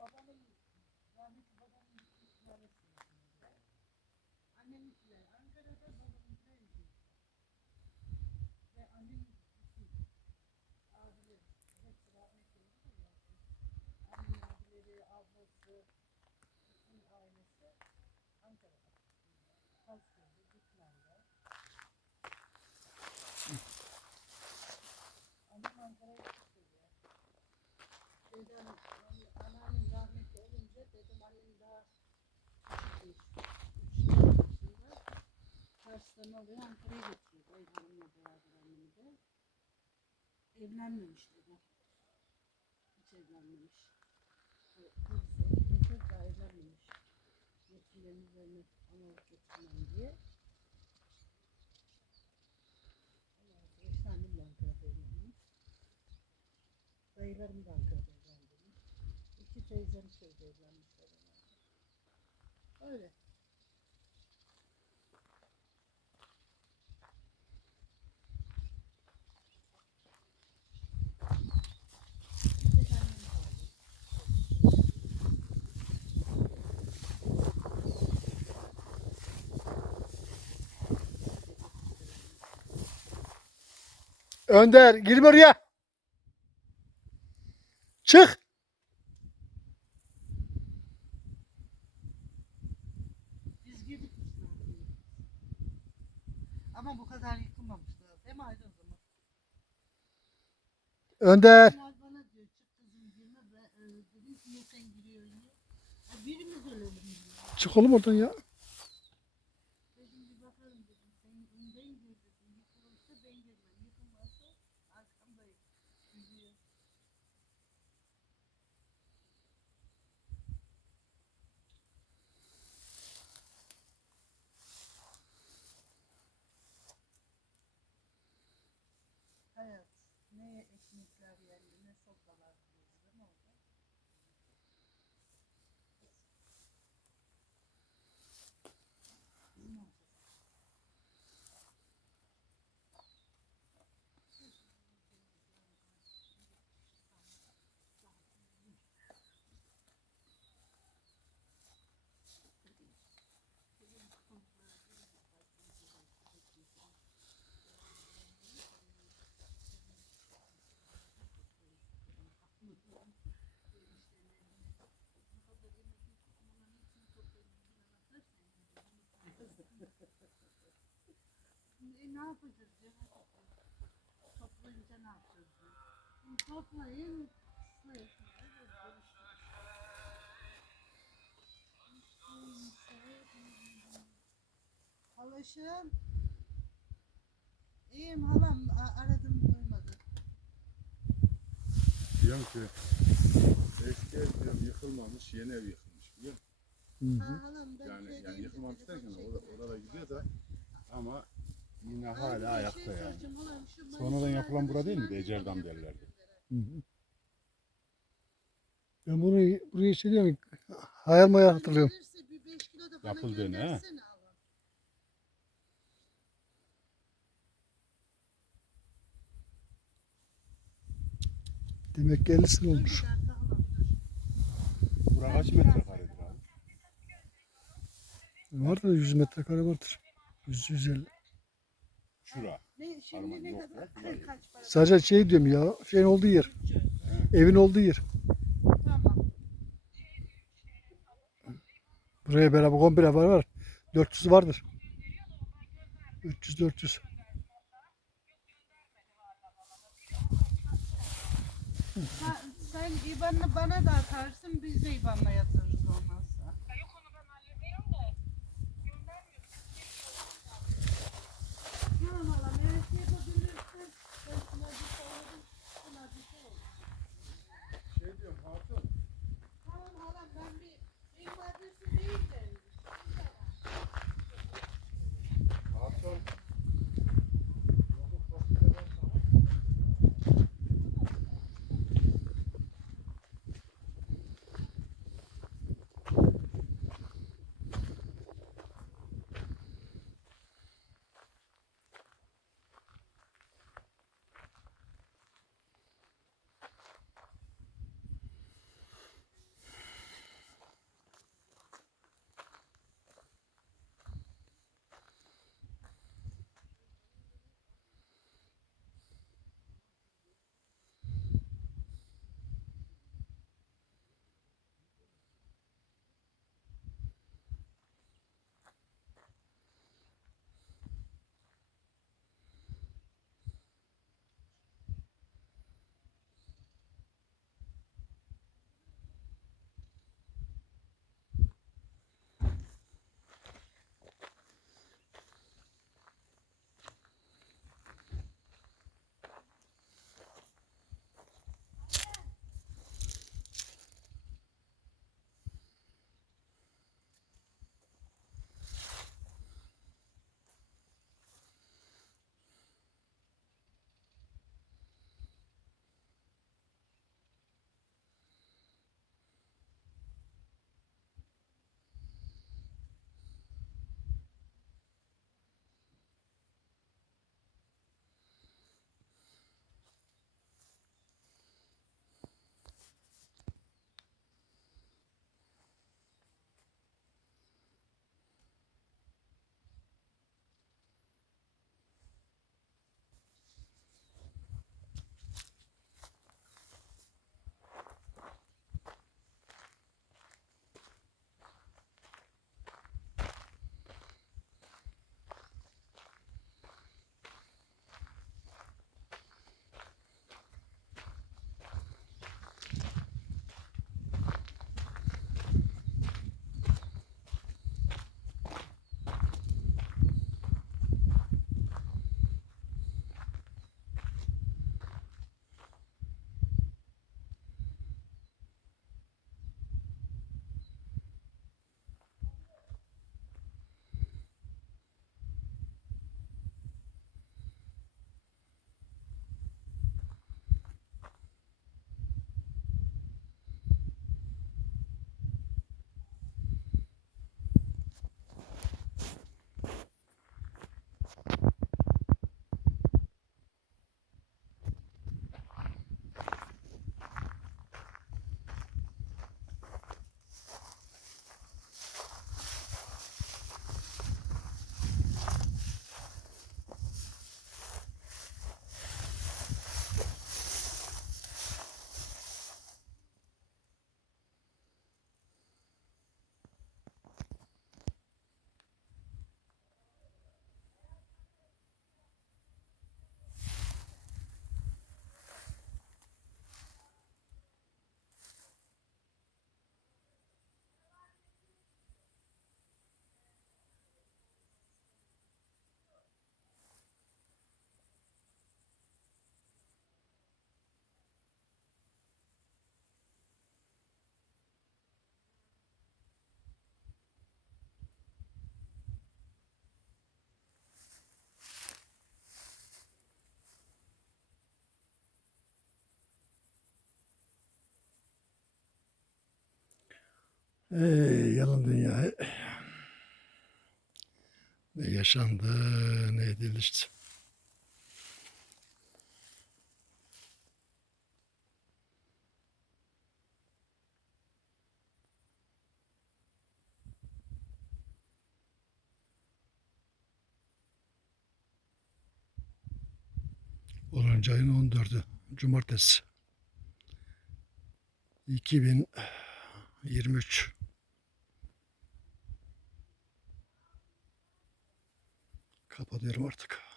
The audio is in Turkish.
Babamın rahmetli babamın sırasında. Anneminkiler Ankara'da babamınkiler İzmir'de. Ve bütün abileri hepsi rahmetli oldu zaten. Annemin abileri, ablası, bütün ailesi Ankara'da. Kasköy'de, Kars'tan alıyor Ankara'ya getiriyor. Dayı hanımla beraber annemi de. Evlenmemiş dedem. Hiç evlenmemiş. O Kız evlenecek daha evlenmemiş. Yetimlerin üzerine analık getirmem diye. Annem de Ankara'da evlenmiş. Dayılarım da Ankara'da evlenmiş. İki teyzem şeyde herhalde. Öyle. Önder girme oraya. Çık. Biz girdik üstüne. Ama bu kadar yıkılmamışlar. Değil mi Aydın o zaman? Önder. Kemal bana diyor çık kızım girme. Ben, e, dedim ki niye sen giriyorsun ya? Ya birimiz ölelim diyor. Çık oğlum oradan ya. E, ne yapacağız diyor. Toplayınca ne yapacağız diyor. E, Toplayın. görüşürüz. Halaşım. İyiyim halam. Aradım duymadı. Diyorum ki eski ev diyorum yıkılmamış yeni ev yıkılmış biliyor musun? Hı Ha, hı. halam ben Yani, köydeyim yani yıkılmamış derken orada, orada gidiyor da ama yine hala ayakta şey yani. Sonradan yapılan bura değil mi? annem derlerdi. Hı hı. Ben bunu buraya şey diyorum. Hayal maya hatırlıyorum. Gelirse bir beş kilo da bana Yapıldı ne, he? göndersene halam. Demek ki 50 sene olmuş. Bura kaç metrekaredir abi? Vardır 100 metrekare vardır. 100 150. Şura. Ne şimdi Harman ne yok kadar? ya, bunlar yok. Kaç para? Sadece şey diyorum ya. Şeyin olduğu yer. Evin olduğu yer. Tamam. Buraya beraber komple var var. 400 vardır. 300 400. Ha, sen IBAN'ını bana da atarsın biz de IBAN'la yatırırız Ey yalan dünya. Ne yaşandı, ne edildi işte. Onuncu ayın 14'ü. Cumartesi. 2023. Kapatıyorum artık.